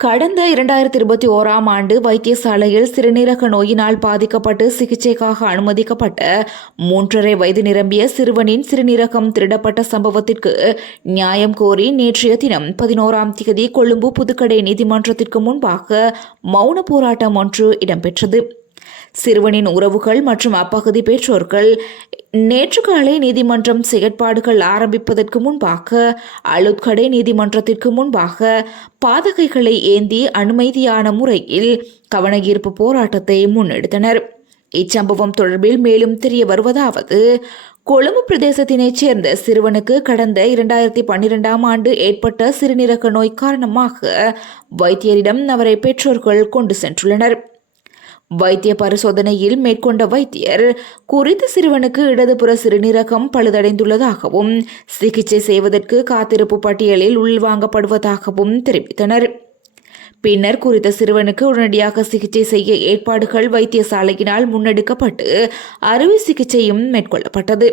கடந்த இரண்டாயிரத்தி இருபத்தி ஓராம் ஆண்டு வைத்தியசாலையில் சிறுநீரக நோயினால் பாதிக்கப்பட்டு சிகிச்சைக்காக அனுமதிக்கப்பட்ட மூன்றரை வயது நிரம்பிய சிறுவனின் சிறுநீரகம் திருடப்பட்ட சம்பவத்திற்கு நியாயம் கோரி நேற்றைய தினம் பதினோராம் தேதி கொழும்பு புதுக்கடை நீதிமன்றத்திற்கு முன்பாக மௌன போராட்டம் ஒன்று இடம்பெற்றது. சிறுவனின் உறவுகள் மற்றும் அப்பகுதி பெற்றோர்கள் நேற்று காலை நீதிமன்றம் செயற்பாடுகள் ஆரம்பிப்பதற்கு முன்பாக அலுத்கடை நீதிமன்றத்திற்கு முன்பாக பாதகைகளை ஏந்தி அனுமதியான முறையில் கவனஈர்ப்பு போராட்டத்தை முன்னெடுத்தனர். இச்சம்பவம் தொடர்பில் மேலும் தெரிய வருவதாவது கொழும்பு பிரதேசத்தினைச் சேர்ந்த சிறுவனுக்கு கடந்த இரண்டாயிரத்தி பன்னிரெண்டாம் ஆண்டு ஏற்பட்ட சிறுநீரக நோய் காரணமாக வைத்தியரிடம் அவரை பெற்றோர்கள் கொண்டு சென்றுள்ளனர். வைத்திய பரிசோதனையில் மேற்கொண்ட வைத்தியர் குறித்த சிறுவனுக்கு இடதுபுற சிறுநீரகம் பழுதடைந்துள்ளதாகவும் சிகிச்சை செய்வதற்கு காத்திருப்பு பட்டியலில் உள்வாங்கப்படுவதாகவும் தெரிவித்தனர். பின்னர் குறித்த சிறுவனுக்கு உடனடியாக சிகிச்சை செய்ய ஏற்பாடுகள் வைத்தியசாலையினால் முன்னெடுக்கப்பட்டு அறுவை சிகிச்சையும் மேற்கொள்ளப்பட்டது.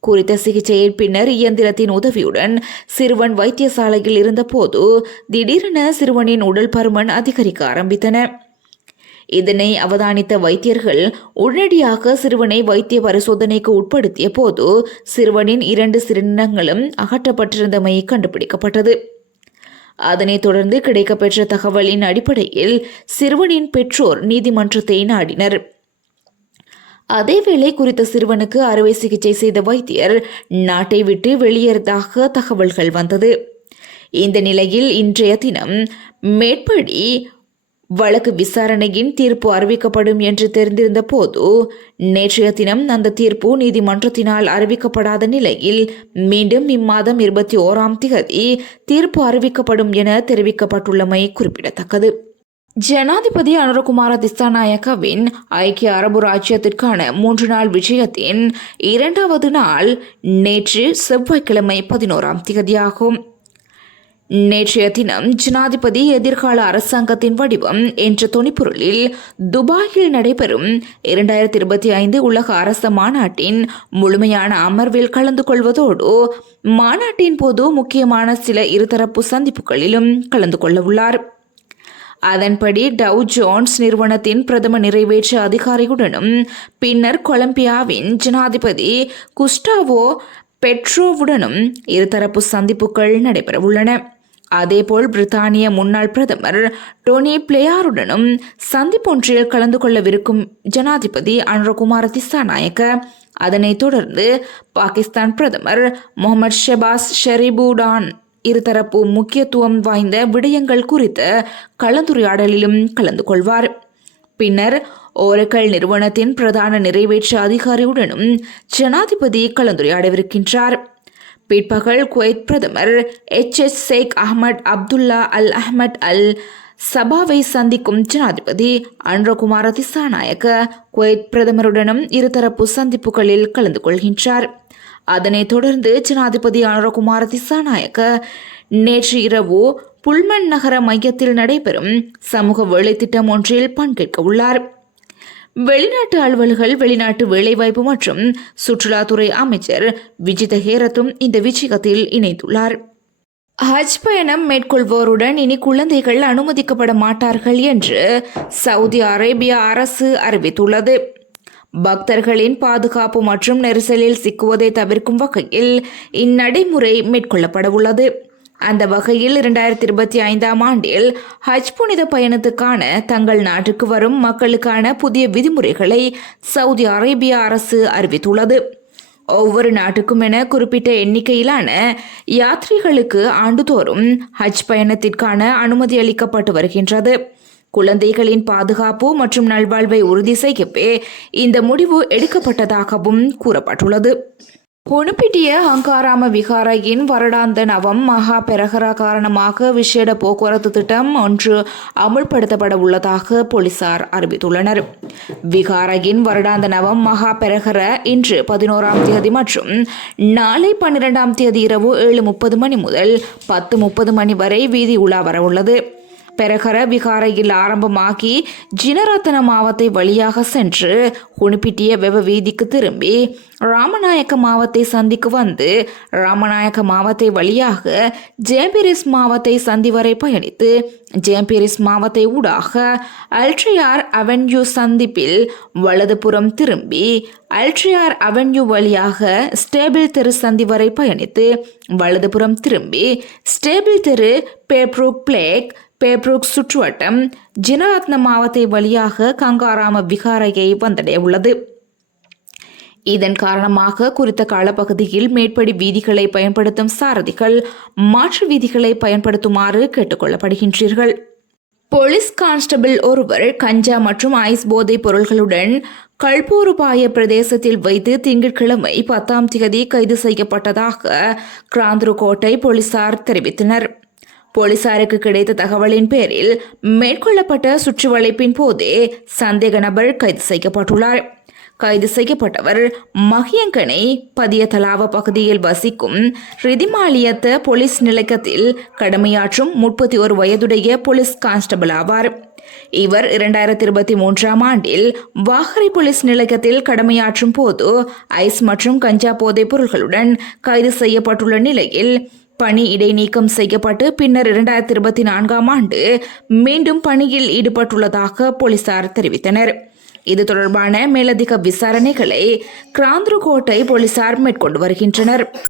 குறித்த சிகிச்சையின் பின்னர் இயந்திரத்தின் உதவியுடன் சிறுவன் வைத்தியசாலையில் இருந்தபோது திடீரென சிறுவனின் உடல் பருமன் அதிகரிக்க ஆரம்பித்தன. இதனை அவதானித்த வைத்தியர்கள் உடனடியாக சிறுவனை வைத்திய பரிசோதனைக்கு உட்படுத்திய போது சிறுவனின் இரண்டு சிறுநங்களும் அகற்றப்பட்டிருந்தமை கண்டுபிடிக்கப்பட்டது. அதனைத் தொடர்ந்து கிடைக்கப்பெற்ற தகவலின் அடிப்படையில் சிறுவனின் பெற்றோர் நீதிமன்றத்தை நாடினர். அதேவேளை குறித்த சிறுவனுக்கு அறுவை சிகிச்சை செய்த வைத்தியர் நாட்டை விட்டு வெளியேறதாக தகவல்கள் வந்தது. இந்த நிலையில் இன்றைய தினம் மேற்படி வழக்கு விசாரணையின் தீர்ப்பு அறிவிக்கப்படும் என்று தெரிந்திருந்த போது நேற்றைய தினம் அந்த தீர்ப்பு நீதிமன்றத்தினால் அறிவிக்கப்படாத நிலையில் மீண்டும் இம்மாதம் இருபத்தி ஓராம் தேதி தீர்ப்பு அறிவிக்கப்படும் என தெரிவிக்கப்பட்டுள்ளமை குறிப்பிடத்தக்கது. ஜனாதிபதி அனுரகுமார திஸ்தாநாயக்கவின் ஐக்கிய அரபு ராஜ்யத்திற்கான மூன்று நாள் விஜயத்தின் இரண்டாவது நாள் நேற்று செவ்வாய்க்கிழமை பதினோராம் திகதியாகும். நேற்றைய தினம் ஜனாதிபதி எதிர்கால அரசாங்கத்தின் வடிவம் என்ற துணிப்பொருளில் துபாயில் நடைபெறும் இரண்டாயிரத்தி இருபத்தி ஐந்து உலக அரச மாநாட்டின் முழுமையான அமர்வில் கலந்து கொள்வதோடு மாநாட்டின் போது முக்கியமான சில இருதரப்பு சந்திப்புகளிலும் கலந்து கொள்ள உள்ளார் அதன்படி டவ் ஜோன்ஸ் நிறுவனத்தின் பிரதம நிறைவேற்று அதிகாரியுடனும் பின்னர் கொலம்பியாவின் ஜனாதிபதி குஸ்டாவோ பெட்ரோவுடனும் இருதரப்பு சந்திப்புகள் நடைபெறவுள்ளன. அதேபோல் பிரித்தானிய முன்னாள் பிரதமர் டோனி பிளேயாருடனும் சந்திப்பொன்றில் கலந்து கொள்ளவிருக்கும் ஜனாதிபதி அனுரகுமார திசாநாயக்க அதனைத் தொடர்ந்து பாகிஸ்தான் பிரதமர் முகமது ஷெபாஸ் ஷெரிபுடான் இருதரப்பு முக்கியத்துவம் வாய்ந்த விடயங்கள் குறித்த கலந்துரையாடலிலும் கலந்து கொள்வார். பின்னர் ஓரக்கல் நிறுவனத்தின் பிரதான நிறைவேற்று அதிகாரியுடனும் ஜனாதிபதி கலந்துரையாடவிருக்கின்றார். பிற்பகல் குவைத் பிரதமர் H. S. Sheikh Ahmad Abdullah Al Ahmad Al சபாவை சந்திக்கும் ஜனாதிபதி அன்ரகுமார திசாநாயக்க குவைத் பிரதமருடனும் இருதரப்பு சந்திப்புகளில் கலந்து கொள்கின்றார். அதனைத் தொடர்ந்து ஜனாதிபதி அனுரகுமார திசாநாயக்க நேற்று இரவு புல்மன் நகர மையத்தில் நடைபெறும் சமூக வேலைத்திட்டம் ஒன்றில் பங்கேற்க உள்ளார் வெளிநாட்டு அலுவல்கள் வெளிநாட்டு வேலைவாய்ப்பு மற்றும் சுற்றுலாத்துறை அமைச்சர் விஜித ஹேரத்தும் இந்த விஜயத்தில் இணைத்துள்ளார் ஹஜ் பயணம் மேற்கொள்வோருடன் இனி குழந்தைகள் அனுமதிக்கப்பட மாட்டார்கள் என்று சவுதி அரேபியா அரசு அறிவித்துள்ளது. பக்தர்களின் பாதுகாப்பு மற்றும் நெரிசலில் சிக்குவதை தவிர்க்கும் வகையில் இந்நடைமுறை மேற்கொள்ளப்பட உள்ளது அந்த வகையில் இரண்டாயிரத்தி இருபத்தி ஐந்தாம் ஆண்டில் ஹஜ் புனித பயணத்துக்கான தங்கள் நாட்டுக்கு வரும் மக்களுக்கான புதிய விதிமுறைகளை சவுதி அரேபியா அரசு அறிவித்துள்ளது. ஒவ்வொரு நாட்டுக்கும் என குறிப்பிட்ட எண்ணிக்கையிலான யாத்ரிகளுக்கு ஆண்டுதோறும் ஹஜ் பயணத்திற்கான அனுமதி அளிக்கப்பட்டு வருகின்றது. குழந்தைகளின் பாதுகாப்பு மற்றும் நல்வாழ்வை உறுதி செய்யவே இந்த முடிவு எடுக்கப்பட்டதாகவும் கூறப்பட்டுள்ளது. ಹುಣಪಿಟಿಯ அங்காராம விகாரையின் வருடாந்த நவம் மகா பெரகரா காரணமாக விசேட போக்குவரத்து திட்டம் ஒன்று அமுல்படுத்தப்பட உள்ளதாக போலீசார் அறிவித்துள்ளனர் விகாரையின் வருடாந்த நவம் மகா பெரகர இன்று பதினோராம் தேதி மற்றும் நாளை பன்னிரெண்டாம் தேதி இரவு ஏழு முப்பது மணி முதல் பத்து முப்பது மணி வரை வீதி உலா வரவுள்ளது பெரகர விகாரையில் ஆரம்பமாகி ஜினரத்தன மாவத்தை வழியாக சென்று குணிப்பிட்டிய வெவ வீதிக்கு திரும்பி ராமநாயக்க மாவத்தை சந்திக்கு வந்து ராமநாயக்க மாவத்தை வழியாக ஜேம்பிரிஸ் மாவத்தை சந்தி வரை பயணித்து ஜேம்பிரிஸ் மாவத்தை ஊடாக அல்ட்ரியார் அவென்யூ சந்திப்பில் வலதுபுறம் திரும்பி அல்ட்ரியார் அவென்யூ வழியாக ஸ்டேபிள் தெரு சந்தி வரை பயணித்து வலதுபுறம் திரும்பி ஸ்டேபிள் தெரு பேப்ரூக் பிளேக் பேப்ரூக் சுற்றுவட்டம் ஜினரத்ன மாவத்தை வழியாக கங்காராம விகாரையை வந்தடைய உள்ளது இதன் காரணமாக குறித்த காலப்பகுதியில் மேற்படி வீதிகளை பயன்படுத்தும் சாரதிகள் மாற்று வீதிகளை பயன்படுத்துமாறு கேட்டுக்கொள்ளப்படுகின்றீர்கள். போலீஸ் கான்ஸ்டபிள் ஒருவர் கஞ்சா மற்றும் ஐஸ் போதைப் பொருள்களுடன் கல்பூருபாய பிரதேசத்தில் வைத்து திங்கட்கிழமை பத்தாம் தேதி கைது செய்யப்பட்டதாக கிராந்துருக்கோட்டை போலீசார் தெரிவித்தனர். போலீசாருக்கு கிடைத்த தகவலின் பேரில் மேற்கொள்ளப்பட்ட சுற்றுவளைப்பின் போதே சந்தேக நபர் கைது செய்யப்பட்டுள்ளார். கைது செய்யப்பட்டவர் மகியங்கனை பதிய தலாவ பகுதியில் வசிக்கும் ரிதிமாலியத்த போலீஸ் நிலையத்தில் கடமையாற்றும் முப்பத்தி ஒரு வயதுடைய போலீஸ் கான்ஸ்டபிள் ஆவார். இவர் இரண்டாயிரத்தி இருபத்தி மூன்றாம் ஆண்டில் வாகரை போலீஸ் நிலையத்தில் கடமையாற்றும் போது ஐஸ் மற்றும் கஞ்சா போதைப் பொருள்களுடன் கைது செய்யப்பட்டுள்ள நிலையில் பணி இடைநீக்கம் செய்யப்பட்டு பின்னர் இரண்டாயிரத்தி இருபத்தி நான்காம் ஆண்டு மீண்டும் பணியில் ஈடுபட்டுள்ளதாக போலீசார் தெரிவித்தனர். இது தொடர்பான மேலதிக விசாரணைகளை கிராந்துருக்கோட்டை போலீசார் மேற்கொண்டு வருகின்றனர்.